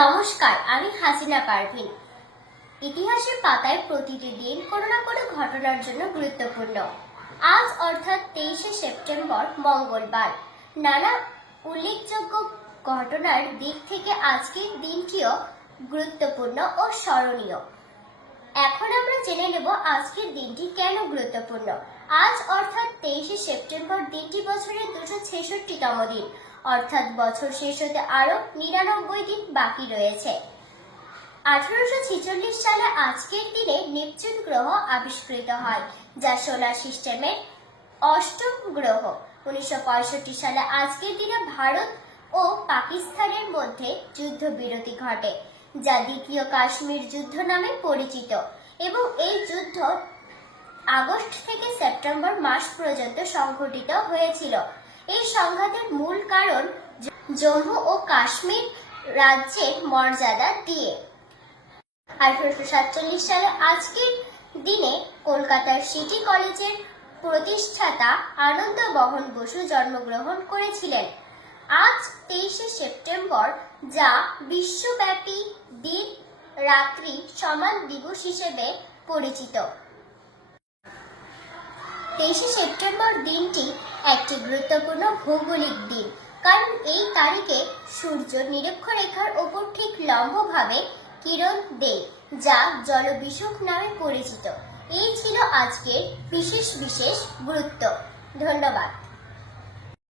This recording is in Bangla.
নমস্কার, আমি হাসিনা পারভিন। ইতিহাসের পাতায় প্রতিটি দিন কোনো না কোনো ঘটনার জন্য গুরুত্বপূর্ণ। আজ অর্থাৎ 23শে সেপ্টেম্বর মঙ্গলবার। নানা উল্লেখযোগ্য ঘটনার দিক থেকে আজকের দিনটিও গুরুত্বপূর্ণ ও স্মরণীয়। এখন আমরা জেনে নেব আজকের দিনটি কেন গুরুত্বপূর্ণ। আজ অর্থাৎ 23শে সেপ্টেম্বর দিনটি বছরের 266তম দিন, অর্থাৎ বছর শেষ হতে আরো 99 দিন বাকি রয়েছে। 1846 সালে আজকের দিনে নেপচুন গ্রহ আবিষ্কৃত হয়, যা সোলার সিস্টেমের অষ্টম গ্রহ। 1965 সালে আজকের দিনে ভারত ও পাকিস্তানের মধ্যে যুদ্ধবিরতি ঘটে, যা দ্বিতীয় কাশ্মীর যুদ্ধ নামে পরিচিত, এবং এই যুদ্ধ আগস্ট থেকে সেপ্টেম্বর মাস পর্যন্ত সংঘটিত হয়েছিল। এই সংঘাতের মূল কারণ জম্মু ও কাশ্মীর রাজ্যের মর্যাদা দিয়ে। 1847 সালে আজকের দিনে কলকাতার সিটি কলেজের প্রতিষ্ঠাতা আনন্দমোহন বসু জন্মগ্রহণ করেছিলেন। আজ 23শে সেপ্টেম্বর, যা বিশ্বব্যাপী দিন রাত্রি সমান দিবস হিসেবে পরিচিত। 23শে সেপ্টেম্বর দিনটি একটি গুরুত্বপূর্ণ ভৌগোলিক দিন, কারণ এই তারিখে সূর্য নিরক্ষরেখার ওপর ঠিক লম্বভাবে কিরণ দেয়, যা জলবিষুব নামে পরিচিত। এই ছিল আজকের বিশেষ গুরুত্ব। ধন্যবাদ।